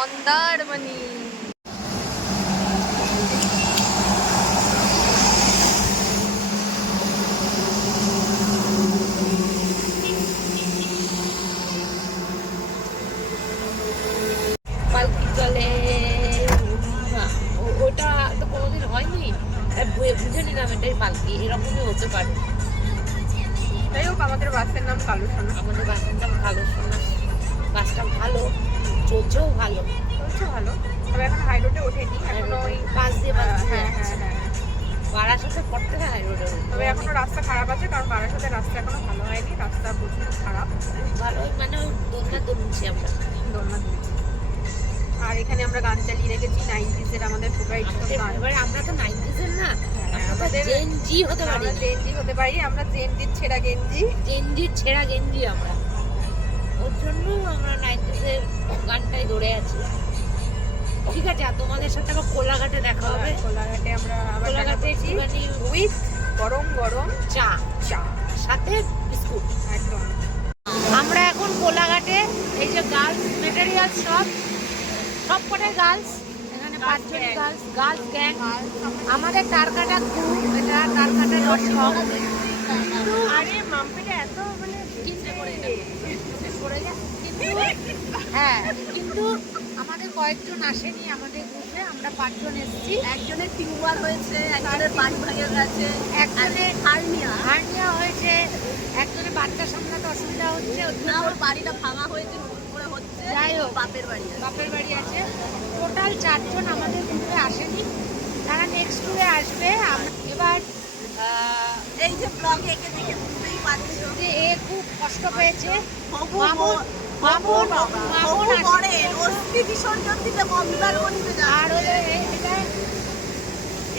মন্দারমণি। পালকি চলে, ওটা তো কোনোদিন হয়নি, বুঝে নিলাম এটাই পালকি, এরকমই হতে পারে। যাই হোক, আমাদের বাসের নাম কালো সোনা। আমাদের বাসের নাম কালো সোনা। বাসটা ভালো, চলছেও ভালো, চলছে ভালো, তবে এখন হাই রোডে ওঠেনি, এখনো ওই পাশ দিয়ে হ্যাঁ হ্যাঁ হ্যাঁ, বারাসাতে পড়তে হয় হাই রোডে। তবে এখনো রাস্তা খারাপ আছে, কারণ বারাসাতের রাস্তা এখনো ভালো হয়নি, রাস্তা প্রচুর খারাপ। ভালো মানে ওই দোলনা দুলছি আমরা, দোলনা দুলছি। আর এখানে আমরা গান চালিয়ে রেখেছি 90s-এর আমাদের ফেভারিট গান। এবারে আমরা তো 90s-এর না, আমাদের জেন জি হতে পারি, আমরা জেন জি হতে পারি, আমরা জেন জির ছেঁড়া গেঞ্জি, জেন জির ছেঁড়া গেঞ্জি আমরা, ওর জন্য আমরা 90s-এর গানটাই ধরে আছি। ঠিক আছে, আর তোমাদের সাথে আবার কোলাঘাটে দেখা হবে। কোলাঘাটে আমরা আবার কোলাঘাটে একটুখানি উইথ গরম গরম চা, চা সাথে বিস্কুট। একদম। আমরা এখন কোলাঘাটে, এই যে গার্লস মেটেরিয়াল সব কটাই গার্লস, এখানে 5 জন গার্লস গ্যাং। আমাদের টারকাটা গ্রুপ, এটা টারকাটা .com। আরে মাম্পিটা এত মানে চিন্তা করে হ্যাঁ, কিন্তু আমাদের কয়েকজন আসেনি আমাদের গ্রুপে, আমরা 5 জন এসেছি। একজনের টিউবার হয়েছে, একজনের পানি ভাগে গেছে, একজনের হার্নিয়া হয়েছে, একজনের বাচ্চা সামলাতে অসুবিধা হচ্ছে, ওর বাড়িটা ভাঙা হয়েছে, নতুন করে হচ্ছে। যাই হোক, বাপের বাড়ি আছে। টোটাল 4 জন আমাদের গ্রুপে আসেনি, তারা নেক্সট টুরে আসবে। এবার এই যে ব্লগ এঁকে দেখে বুঝতেই পারছো যে এ খুব কষ্ট পেয়েছে। মামুন পরে অস্থি বিসর্জন দিতে মন্দারমণিতে যায়। আর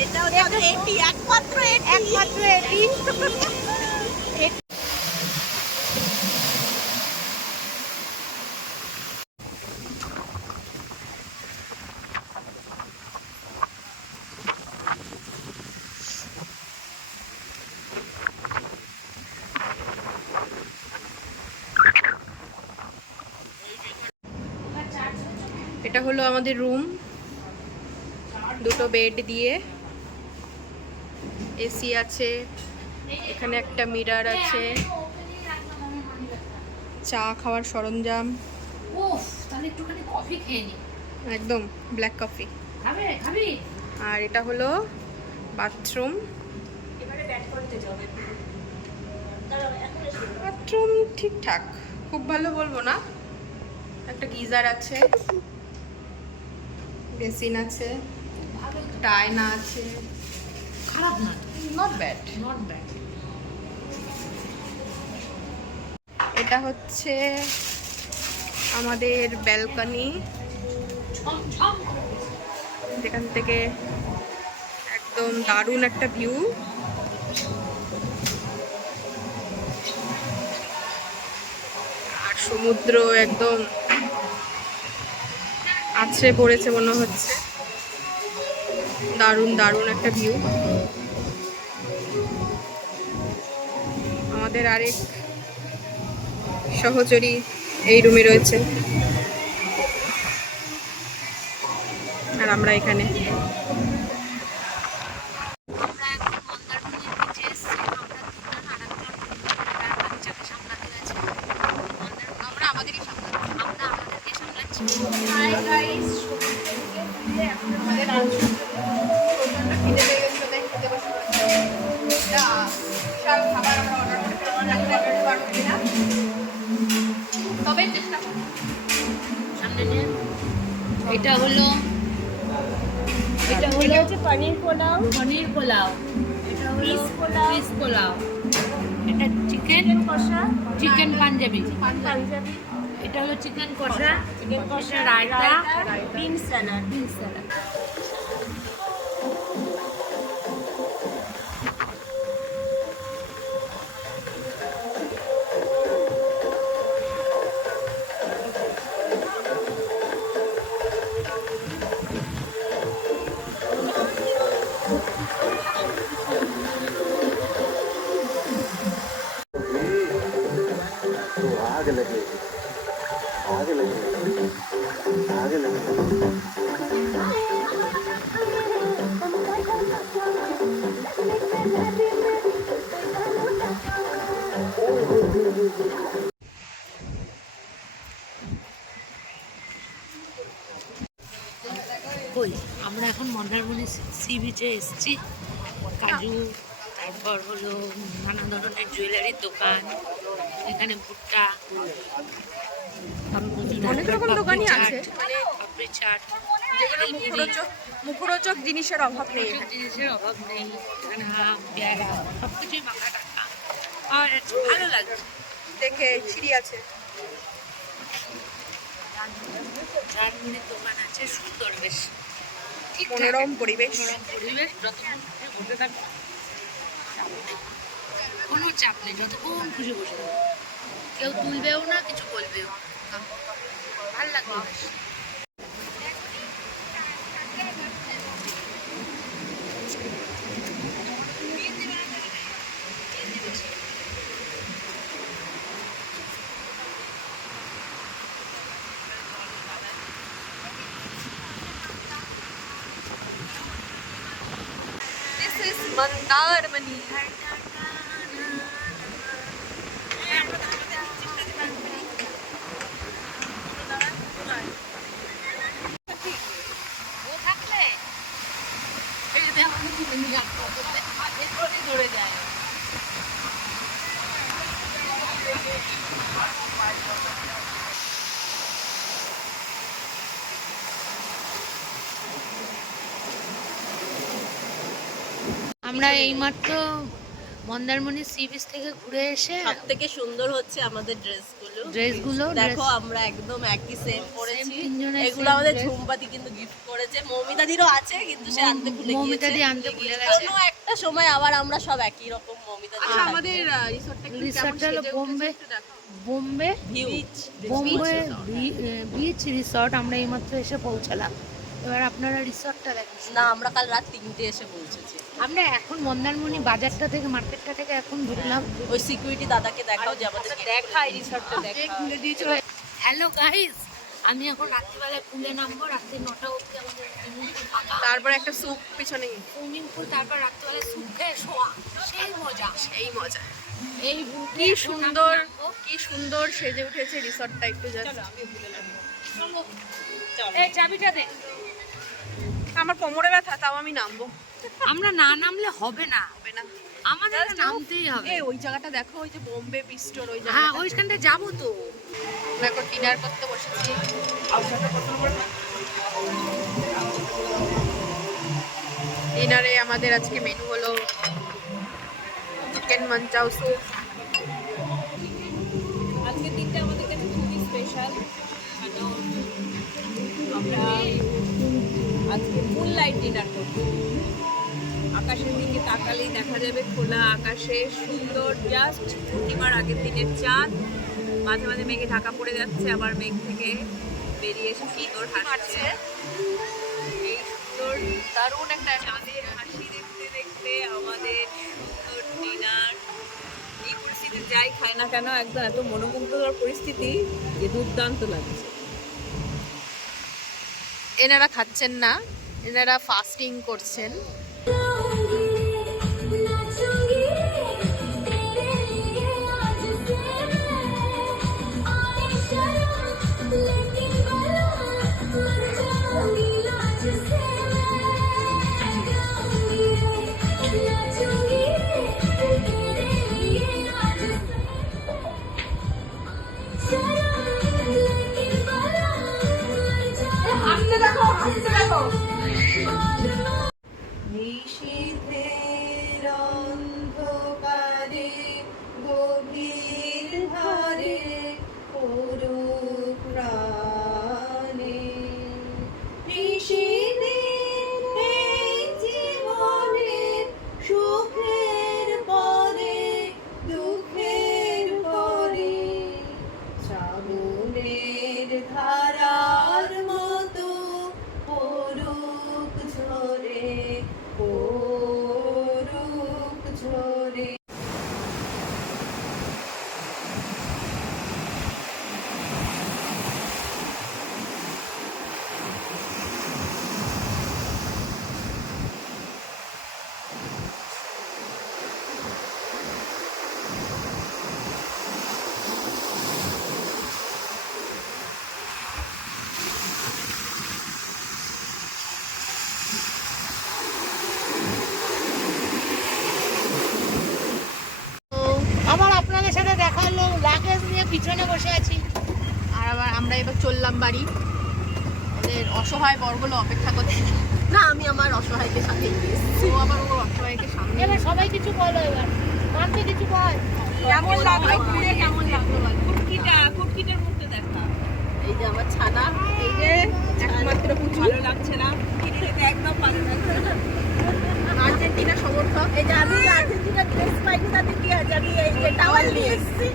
এটা হচ্ছে এটি একমাত্র এটি এটা হলো আমাদের রুম, দুটো বেড দিয়ে, এসি আছে, এখানে একটা মিরর আছে, চা খাওয়ার সরঞ্জাম, একদম ব্ল্যাক কফি। আর এটা হলো বাথরুম। বাথরুম ঠিকঠাক, খুব ভালো বলবো না। একটা গিজার আছে, বেসিন আছে, টায়না আছে, খারাপ না, নট ব্যাড। এটা হচ্ছে আমাদের ব্যালকনি, যেখান থেকে একদম দারুণ একটা ভিউ। আর সমুদ্র একদম আছড়ে পড়েছে মনে হচ্ছে, দারুণ দারুণ একটা ভিউ। আমাদের আরেক সহচরী এই রুমে রয়েছে, আর আমরা এখানে। এটা হলো পনির পোলাও, এটা হলো পিস পোলাও, এটা চিকেন কষা, চিকেন পাঞ্জাবি, এটা হলো চিকেন কষা, রায়তা, বিনস স্যালাড। কই আমরা এখন মন্দারমণি সি বিচে এসেছি। কাজু, তারপর হলো নানা ধরনের জুয়েলারির দোকান, এখানে ভুট্টা, অনেক রকম দোকানই আছে, পাপড়ি চাট, যেগুলো মুখরোচক জিনিসের অভাব নেই। জিনিসের অভাব নেই। এখানে আম, পেয়ারা সব কিছুই মাখা টাকা পাওয়া যাচ্ছে, ভালো লাগছে দেখে। সিঁড়ি আছে, ঝালমুড়ির দোকান আছে, সুন্দর বেশ ঠিকঠাক মনোরম পরিবেশ। মনোরম পরিবেশ। যতক্ষণ খুশি বসে থাকবে, কোনো চাপ নেই, যতক্ষণ খুশি বসে থাকবে, কেউ তুলবেও না, কিছু বলবেও না। ভালো লাগবে বেশ। This is Mandarmani. ও থাকলে এই যে আমাকে তুলে নিয়ে আসবো, এরপরে ধরে যায়। আমরা এইমাত্র মন্দারমণি সি বিচ থেকে ঘুরে এসে সব থেকে সুন্দর হচ্ছে আমাদের ড্রেসগুলো দেখো, আমরা একদম একই সেম পরেছি। তিনজনের এগুলো same আমাদের dress। ঝুমপাতি কিন্তু গিফট করেছে। মৌমিতাদিরও আছে, কিন্তু সে আনতে ভুলে মৌমিতা গিয়েছে। দি আনতে ভুলে গেছে। কোনো একটা সময় আবার আমরা সব একই রকম মৌমিতাদি। আচ্ছা, আমাদের রিসোর্টটা একটু কেমন রিসর্টটা হলো সেজে বোম্বে উঠেছে একটু দেখো। Bombay Bombay beach resort. আমরা এইমাত্র এসে পৌঁছালাম। এবার আপনারা রিসর্টটা দেখেন। না, আমরা কাল রাত 3টে এসে পৌঁছেছি। আমরা এখন মন্দারমণি বাজারটা থেকে, মার্কেটটা থেকে এখন ঢুকলাম। ওই সিকিউরিটি দাদাকে দেখাও যে আমাদের দেখাই রিসোর্টটা দেখা। খুলে দিয়েছিল। হ্যালো গাইস, আমি এখন রাত্রিবেলায় পুলে নামবো। রাত্রি 9টা অবধি আমাদের সুইমিং পুল ফাঁকা। তারপরে একটা স্যুপ পিছনে, সুইমিং পুল, তারপর রাত্রিবেলায় স্যুপ খেয়ে শোয়া। সেই মজা, এই মজা। এই কি সুন্দর, কি সুন্দর সেজে উঠেছে রিসোর্টটা। একটু জাস্ট চলো, এই চাবিটা দে। আমার কোমরে ব্যথা, তাও আমি নামবো। আমরা না নামলে হবে না, হবে না, আমাদের নামতেই হবে। এই ওই জায়গাটা দেখো, ওই যে বোম্বে বিস্টোর ওই হ্যাঁ, জায়গাটা। ওইখানটা যাবো তো। আমরা এখন ডিনার করতে বসেছি। ডিনারে আমাদের আজকে মেনু হলো চিকেন মাঞ্চাও স্যুপ। আজকে দিনটা আমাদের কাছে খুবই স্পেশাল। আমরা আজকে ফুল লাইট ডিনার করব। আকাশের দিকে তাকালেই দেখা যাবে খোলা আকাশে সুন্দর, জাস্ট পূর্ণিমার আগের দিনের চাঁদ। মাঝে মাঝে মেঘে ঢাকা পড়ে যাচ্ছে, আবার মেঘ থেকে বেরিয়ে এসে সুন্দর হাসছে। এই সুন্দর দারুণ একটা চাঁদের হাসি দেখতে দেখতে আমাদের সুন্দর ডিনার। এই পরিস্থিতি যাই খায় না কেন, একদম এত মনোমুগ্ধকর পরিস্থিতি যে দুর্দান্ত লাগছে। এনারা খাচ্ছেন না, এনারা ফাস্টিং করছেন। নিশীথের অন্ধকারে গভীর ধারে পুরো প্রাণে নিশীথের এই জীবনের সুখের পরে দুঃখের পরে শ্রাবণের ধারার মতো পরুক ঝরে, পরুক ঝরে। যাচ্ছি। আর আবার আমরা এবার চললাম বাড়ি। ওদের অসহায় বরগুলো অপেক্ষা করতে। না, আমি আমার অসহায়কে সাথে ও আবার ওর অসহায়কে সামনে। এবার সবাই কিছু বলো, এবার মানতে কিছু বল। কেমন লাগলো ঘুরে? কেমন লাগলো বলো? কুটকিটার মুখটা দেখা। এই যে আমার ছানা, এই যে একমাত্র পুচু। ভালো লাগছে না? কুটকিটাকে একদম ভালো লাগছে না। আর্জেন্টিনা সমর্থক। এই যে আমি আর্জেন্টিনার ড্রেস পাইনি, তাতে কি আছে? আমি এই যে টাওয়াল নিয়ে এসেছি।